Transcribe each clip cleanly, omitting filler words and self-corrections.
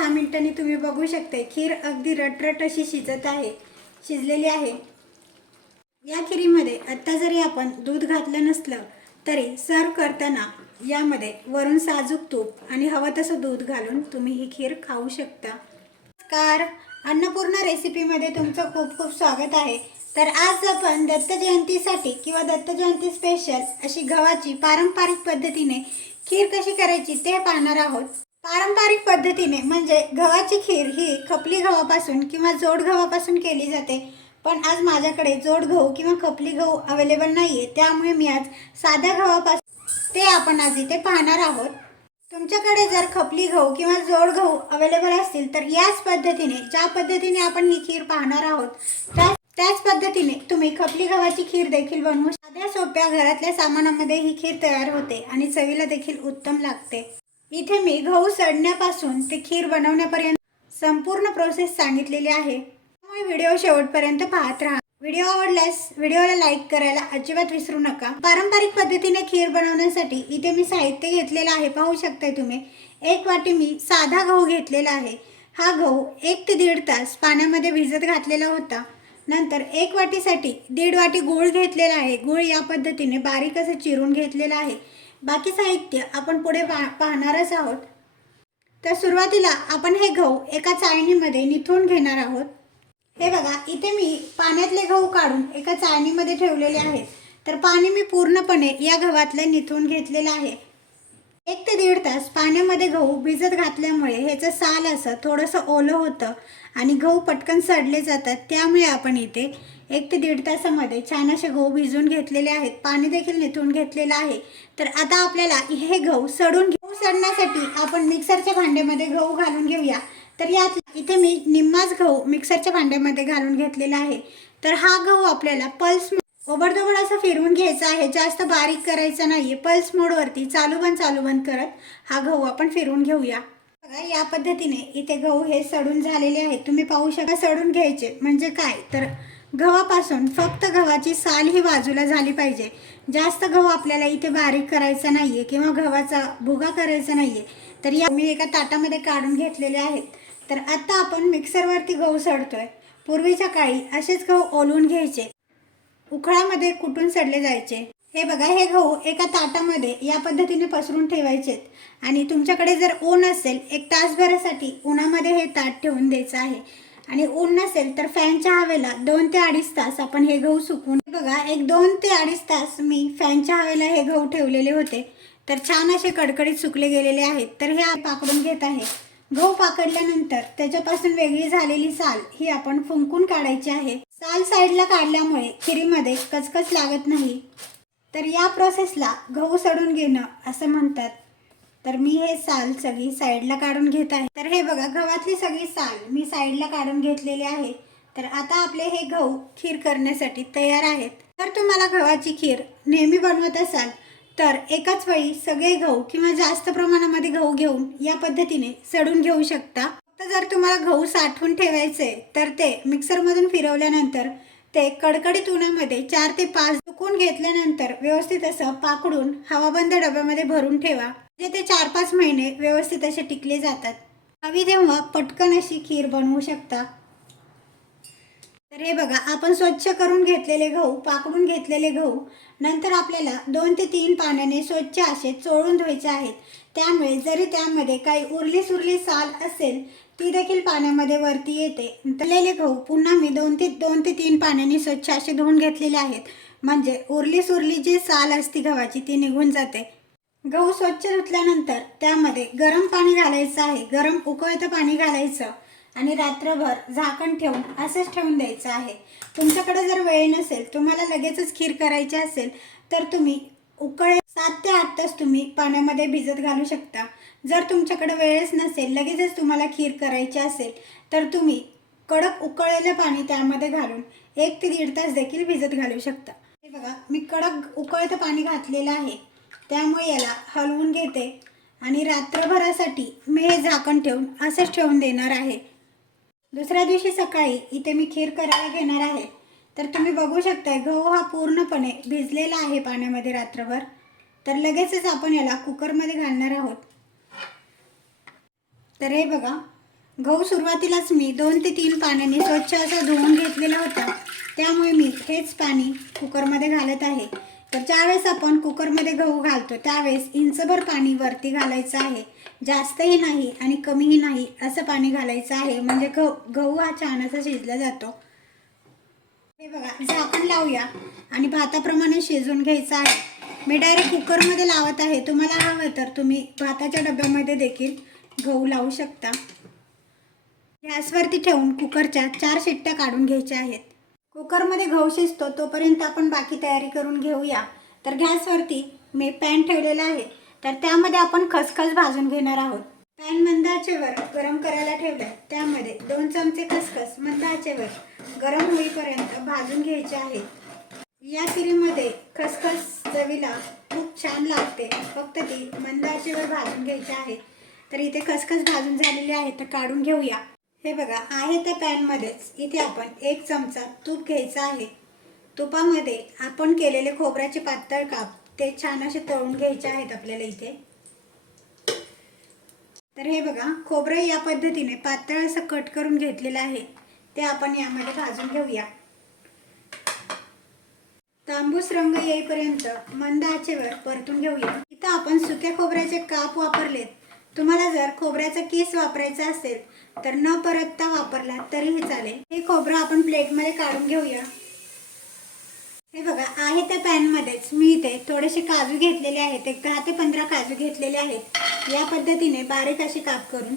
6 मिनिटांनी तुम्ही बघू शकता खीर अगदी रटरट अशी शिजलेली आहे। या खिरीमध्ये आत्ता जरी आपण दूध घातलं नसलं तरी सर्व करताना यामध्ये वरून साजूक तूप आणि हवं तसं दूध घालून तुम्ही ही खीर खाऊ शकता। नमस्कार, अन्नपूर्णा रेसिपीमध्ये तुमचं खूप खूप स्वागत आहे। तर आज आपण दत्त जयंतीसाठी किंवा दत्त जयंती स्पेशल अशी गव्हाची पारंपरिक पद्धतीने खीर कशी करायची ते पाहणार आहोत। पारंपरिक पद्धतीने म्हणजे गव्हाची खीर ही खपली गव्हापासून किंवा जोड गव्हापासून केली जाते, पण आज माझ्याकडे जोड गहू किंवा खपली गहू अवेलेबल नाहीये, त्यामुळे मी आज साध्या गव्हापासून ते आपण आज इथे पाहणार आहोत। तुमच्याकडे जर खपली गहू किंवा जोड गहू अवेलेबल असतील तर याच पद्धतीने ज्या पद्धतीने आपण ही खीर पाहणार आहोत त्याच पद्धतीने तुम्ही खपली गव्हाची खीर देखील बनवू। साध्या सोप्या घरातल्या सामानामध्ये ही खीर तयार होते आणि चवीला देखील उत्तम लागते। इथे मी गहू सडण्यापासून ते खीर बनवण्यापर्यंत संपूर्ण प्रोसेस सांगितलेली आहे, त्यामुळे व्हिडिओ शेवटपर्यंत पाहत राहा। व्हिडिओ आवडल्यास व्हिडिओला लाईक करायला अजिबात विसरू नका। पारंपरिक पद्धतीने खीर बनवण्यासाठी इथे मी साहित्य घेतलेलं आहे, पाहू शकताय तुम्ही। 1 वाटी मी साधा गहू घेतलेला आहे। हा गहू 1 ते 1.5 तास पाण्यामध्ये भिजत घातलेला होता। नंतर 1 वाटीसाठी 1.5 वाटी गूळ घेतलेला आहे। गूळ या पद्धतीने बारीक असं चिरून घेतलेला आहे। बाकी साहित्य आपण पुढे पाहणारच आहोत। तर सुरुवातीला आपण हे गहू एका चाळणीमध्ये निथळून घेणार आहोत। हे बघा, इथे मी पाण्यातले गहू काढून एका चाळणीमध्ये ठेवलेले आहेत। तर पाणी मी पूर्णपणे या गव्हातले निथळून घेतलेलं आहे। 1 ते 1.5 तास पाण्यामध्ये गहू भिजत घातल्यामुळे ह्याचं साल असं थोडंसं ओलं होतं आणि गहू पटकन सडले जातात, त्यामुळे आपण इथे 1 ते 1.5 तासामध्ये छान असे गहू भिजवून घेतलेले आहेत। पाणी देखील निथळून घेतलेलं आहे। तर आता आपल्याला हे गहू सडण्यासाठी आपण मिक्सरच्या भांड्यामध्ये गहू घालून घेऊया। तर यात इथे मी निम्माच गहू मिक्सरच्या भांड्यामध्ये घालून घेतलेला आहे। तर हा गहू आपल्याला पल्स ओबडधोबड असं फिरवून घ्यायचा आहे, जास्त बारीक करायचा नाहीये। पल्स मोडवरती चालू बंद करत हा गहू आपण फिरवून घेऊया। बघा, या पद्धतीने इथे गहू हे सडून झालेले आहेत, तुम्ही पाहू शकता। सडून घ्यायचे म्हणजे काय, तर गव्हापासून फक्त गव्हाची साल ही बाजूला झाली पाहिजे। जास्त गहू आपल्याला इथे बारीक करायचा नाहीये किंवा गव्हाचा भुगा करायचा नाहीये। तर या मी एका ताटामध्ये काढून घेतलेले आहेत। तर आता आपण मिक्सरवरती गहू सडतोय। पूर्वीच्या काळी असेच गहू ओलून घ्यायचे, उखळामध्ये कुटून सडले जायचे। हे बघा, हे गहू एका ताटामध्ये या पद्धतीने पसरून ठेवायचेत आणि तुमच्याकडे जर ऊन असेल 1 तासभरासाठी उन्हामध्ये हे ताट ठेवून द्यायचं आहे आणि ऊन नसेल तर फॅनच्या हवेला 2 ते 2.5 तास आपण हे गहू सुकवून बघा। 2 ते 2.5 तास मी फॅनच्या हवेला हे गहू ठेवलेले होते। तर छान असे कडकडीत सुकले गेलेले आहेत। तर हे पाकडून घेत आहे। गहू पाकडल्यानंतर त्याच्यापासून वेगळी झालेली साल ही आपण फुंकून काढायची आहे। साल साईडला काढल्यामुळे खिरीमध्ये कचकच लागत नाही। तर या प्रोसेसला गहू सडून घेणं असं म्हणतात। तर मी हे साल सगळी साईडला काढून घेत आहे। तर हे बघा, गव्हातली सगळी साल मी साईडला काढून घेतलेली आहे। तर आता आपले हे गहू खीर करण्यासाठी तयार आहेत। तर तुम्हाला गव्हाची खीर नेहमी बनवत असाल तर एकाच वेळी सगळे गहू किंवा जास्त प्रमाणामध्ये गहू घेऊन या पद्धतीने सडून घेऊ शकता। जर तुम्हाला गहू साठवून ठेवायचे तर ते मिक्सरमधून फिरवल्यानंतर ते कडकडीत उन्हामध्ये 4 ते 5 सुकवून घेतल्यानंतर व्यवस्थित असं पाकडून हवाबंद डब्यामध्ये भरून ठेवा, म्हणजे ते 4-5 महिने व्यवस्थित असे टिकले जातात। हवी तेव्हा पटकन अशी खीर बनवू शकता। तर हे बघा, आपण स्वच्छ करून घेतलेले गहू, पाकडून घेतलेले गहू नंतर आपल्याला 2 ते 3 पाण्याने स्वच्छ असे चोळून धुवायचे आहेत। त्यामुळे जरी त्यामध्ये काही उरली साल असेल ती देखील पाण्यामध्ये वरती येते। तळलेले गहू पुन्हा मी 2 ते 3 पाण्याने स्वच्छ असे धुवून घेतलेले आहेत, म्हणजे उरली जी साल असती गव्हाची ती निघून जाते। गहू स्वच्छ धुतल्यानंतर त्यामध्ये गरम पाणी घालायचं आहे। गरम उकळतं पाणी घालायचं आणि रात्रभर झाकण ठेवून असंच ठेवून द्यायचं आहे। तुमच्याकडे जर वेळ नसेल, तुम्हाला लगेचच खीर करायची असेल तर तुम्ही 7 ते 8 तास तुम्ही पाण्यामध्ये भिजत घालू शकता। जर तुमच्याकडे वेळच नसेल, लगेचच तुम्हाला खीर करायची असेल तर तुम्ही कडक उकळलेलं पाणी त्यामध्ये घालून 1 ते 1.5 तास देखील भिजत घालू शकता। हे बघा, मी कडक उकळतं पाणी घातलेलं आहे, त्यामुळे याला हलवून घेते आणि रात्रभरासाठी मी हे झाकण ठेवून असंच ठेवून देणार आहे। दुसऱ्या दिवशी सकाळी इथे मी खीर करायला घेणार आहे। तर तुम्ही बघू शकताय गहू हा पूर्णपणे भिजलेला आहे पाण्यामध्ये रात्रभर। तर लगेचच आपण याला कुकरमध्ये घालणार आहोत। तर हे बघा, गहू सुरुवातीलाच मी 2 ते 3 पाण्याने स्वच्छ असं धुवून घेतलेला होता, त्यामुळे मी हेच पाणी कुकरमध्ये घालत आहे. तर ज्यावेळेस आपण कुकरमध्ये गहू घालतो त्यावेळेस इंचभर पाणी वरती घालायचं आहे, जास्तही नाही आणि कमीही नाही असं पाणी घालायचं आहे, म्हणजे गहू हा छान असा शिजला जातो. हे बघा, झाकण लावूया आणि भाताप्रमाणे शिजवून घ्यायचं आहे. मी डायरेक्ट कुकरमध्ये लावत आहे, तुम्हाला हवं तर तुम्ही भाताच्या डब्यामध्ये देखील गहू लावू शकता. गॅसवरती ठेवून कुकरच्या 4 शिट्ट्या काढून घ्यायच्या आहेत. कुकरमध्ये गहू शिजतो तोपर्यंत आपण बाकी तयारी करून घेऊया. तर गॅसवरती मी पॅन ठेवलेला आहे, तर त्यामध्ये आपण खसखस भाजून घेणार आहोत. पॅन मंद आचेवर गरम करायला ठेवला, त्यामध्ये 2 चमचे खसखस मंद आचेवर गरम होईपर्यंत भाजून घ्यायचे आहे. या खिरीमध्ये खसखस चवीला खूप छान लागते, फक्त ती मंद आचेवर भाजून घ्यायची आहे. तर इथे खसखस भाजून झालेली आहे, तर काढून घेऊया. हे बघा, आहे त्या पॅनमध्येच इथे आपण 1 चमचा तूप घ्यायचा आहे. तुपामध्ये आपण केलेले खोबऱ्याचे पातळ काप ते छान असे तळून घ्यायचे आहेत आपल्याला इथे. तर हे बघा, खोबरं या पद्धतीने पातळ असं कट करून घेतलेलं आहे, ते आपण यामध्ये भाजून घेऊया. तांबूस रंग येईपर्यंत मंद आचेवर परतून घेऊया. इथं आपण सुक्या खोबऱ्याचे काप वापरलेत. तुम्हाला जर खोबऱ्याचा किस वापरायचा असेल तर न परतता वापरला तरीही चालेल. हे खोबरं आपण प्लेटमध्ये काढून घेऊया. हे बघा, आहे त्या पॅनमध्येच मी इथे थोडेसे काजू घेतलेले आहेत, एक 10 ते 15 काजू घेतलेले आहेत, या पद्धतीने बारीक असे काप करून.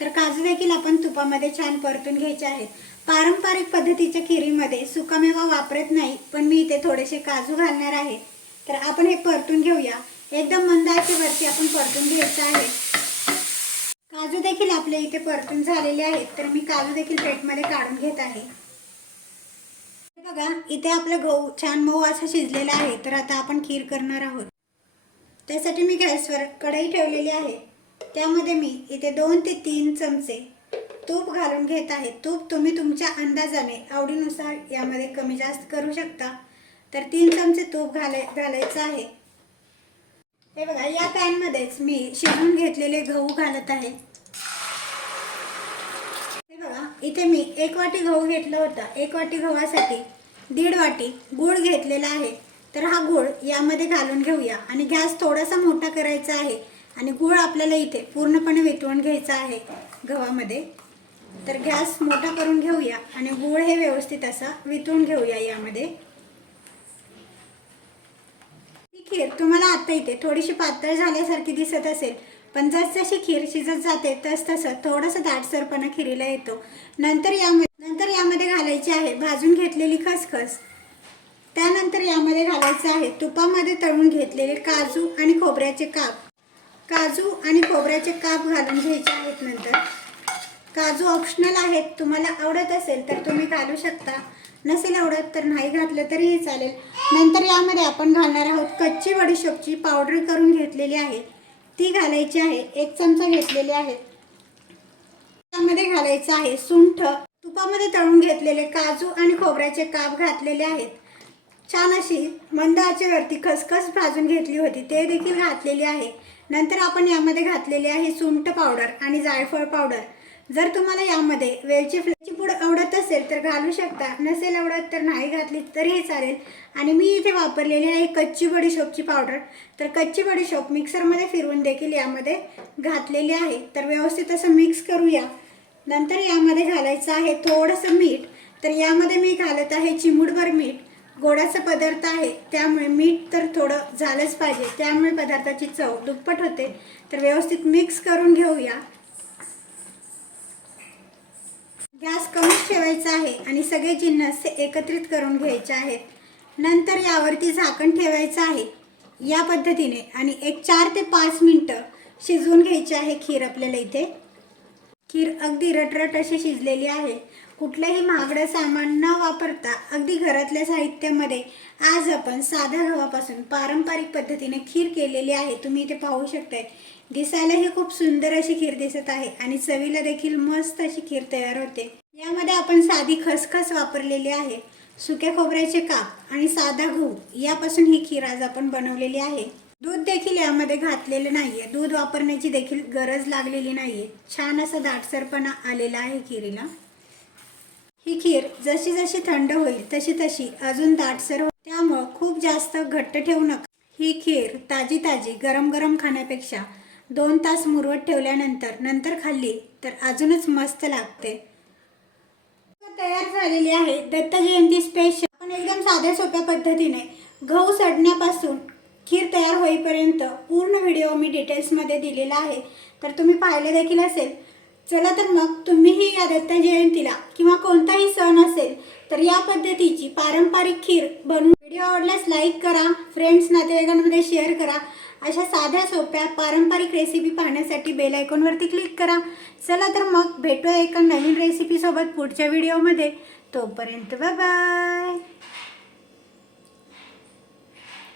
तर काजू देखील आपण तुपामध्ये छान परतून घ्यायचे आहेत. पारंपरिक पद्धतीच्या खिरीमध्ये सुकामेवा वापरत नाही, पण मी इथे थोडेसे काजू घालणार आहे. तर आपण हे परतून घेऊया. एकदम मंद आचेवरती आपण परतून घ्यायचं आहे. काजू देखील आपले इथे परतून झालेले आहेत, तर मी काजू देखील प्लेटमध्ये काढून घेत आहे. बघा, इथे आपला गहू छान मऊ असा शिजलेला आहे. तर आता आपण खीर करणार आहोत. त्यासाठी मी गॅसवर कढई ठेवलेली आहे, त्यामध्ये मी इथे 2 ते 3 चमचे तूप घालून घेत आहे. तूप तुम्ही तुमच्या अंदाजाने आवडीनुसार यामध्ये कमी जास्त करू शकता. तर 3 चमचे तूप घालायचं आहे. हे बघा, या पॅनमध्येच मी शिजवून घेतलेले गहू घालत आहे. हे बघा, इथे मी 1 वाटी गहू घेतला होता. 1 वाटी गव्हासाठी 1.5 वाटी गूळ घेतलेला आहे. तर हा गूळ यामध्ये घालून घेऊया आणि गॅस थोडासा मोठा करायचा आहे आणि गूळ आपल्याला इथे पूर्णपणे वितळून घ्यायचा आहे गव्हामध्ये. तर गॅस मोठा करून घेऊया आणि गूळ हे व्यवस्थित असा वितळून घेऊया यामध्ये. खीर तुम्हाला आता इथे थोडीशी पातळ झाल्यासारखी दिसत असेल, पण जसजशी खीर शिजत जाते तसं थोडंसं दाटसरपणा खिरीला येतो. नंतर यामध्ये घालायची आहे भाजून घेतलेली खसखस. त्यानंतर यामध्ये घालायचं आहे तुपामध्ये तळून घेतलेले काजू आणि खोबऱ्याचे काप. काजू आणि खोबऱ्याचे काप घालून घ्यायचे आहेत. नंतर काजू ऑप्शनल आहेत, तुम्हाला आवडत असेल तर तुम्ही घालू शकता, नसेल आवडत तर नाही घातलं तरीही चालेल. नंतर यामध्ये आपण घालणार आहोत कच्ची बडीशोपची पावडर करून घेतलेली आहे, ती घालायची आहे. 1 चमचा घेतलेली आहे. त्यामध्ये घालायचं आहे सुंठ. तुपामध्ये तळून घेतलेले काजू आणि खोबऱ्याचे काप घातलेले आहेत. छान अशी मंद आचेवरती खसखस भाजून घेतली होती, ते देखील घातलेली आहे. नंतर आपण यामध्ये घातलेली आहे सुंठ पावडर आणि जायफळ पावडर. जर तुम्हाला यामध्ये वेलची पूड आवडत असेल तर घालू शकता, नसेल आवडत तर नाही घातली तरीही चालेल. आणि मी इथे वापरलेली आहे कच्ची बडीशोपची पावडर. तर कच्ची बडीशोप मिक्सरमध्ये फिरवून देखील यामध्ये घातलेली आहे. तर व्यवस्थित असं मिक्स करूया. नंतर यामध्ये घालायचं आहे थोडंसं मीठ. तर यामध्ये मी घालत आहे चिमूटभर मीठ. गोडाचा पदार्थ आहे त्यामुळे मीठ तर थोडं झालंच पाहिजे, त्यामुळे पदार्थाची चव दुप्पट होते. तर व्यवस्थित मिक्स करून घेऊया. गॅस कमीच ठेवायचा आहे आणि सगळे जिन्नस एकत्रित करून घ्यायचे आहेत. नंतर यावरती झाकण ठेवायचं आहे या पद्धतीने आणि एक 4 ते 5 मिनटं शिजवून घ्यायची आहे खीर आपल्याला इथे. खीर अगदी रटरट अशी शिजलेली आहे. कुठलंही महागडं सामान न वापरता अगदी घरातल्या साहित्यामध्ये आज आपण साध्या गव्हापासून पारंपरिक पद्धतीने खीर केलेली आहे. तुम्ही इथे पाहू शकताय, दिसायलाही खूप सुंदर अशी खीर दिसत आहे आणि चवीला देखील मस्त अशी खीर तयार होते. यामध्ये आपण साधी खसखस वापरलेली आहे, सुक्या खोबऱ्याचे काप आणि साधा गहू यापासून ही खीर आज आपण बनवलेली आहे. दूध देखील यामध्ये घातलेलं नाही आहे, दूध वापरण्याची देखील गरज लागलेली नाही आहे. छान असा दाटसरपणा आलेला आहे खिरीला. ही खीर जशी जशी थंड होईल तशी तशी अजून दाटसर होईल, त्यामुळं खूप जास्त घट्ट ठेवू नका. ही खीर ताजी ताजी गरम गरम खाण्यापेक्षा 2 तास मुरवत ठेवल्यानंतर खाल्ली तर अजूनच मस्त लागते. तयार झालेली आहे दत्त जयंती स्पेशल. आपण एकदम साध्या सोप्या पद्धतीने गहू सडण्यापासून खीर तयार होईपर्यंत पूर्ण व्हिडिओ मी डिटेल्समध्ये दिलेला आहे, तर तुम्ही पाहिले देखील असेल. चला तर मग तुम्हीही या दत्त जयंतीला किंवा कोणताही सण असेल तर या पद्धतीची पारंपरिक खीर बनवून व्हिडिओ आवडल्यास लाईक करा, फ्रेंड्स नातेवाईकांमध्ये शेअर करा. अशा साध्या सोप्या पारंपरिक रेसिपी पाहण्यासाठी बेल आयकॉनवरती क्लिक करा. चला तर मग भेटूया एका नवीन रेसिपीसोबत पुढच्या व्हिडिओमध्ये. तोपर्यंत बाय बाय.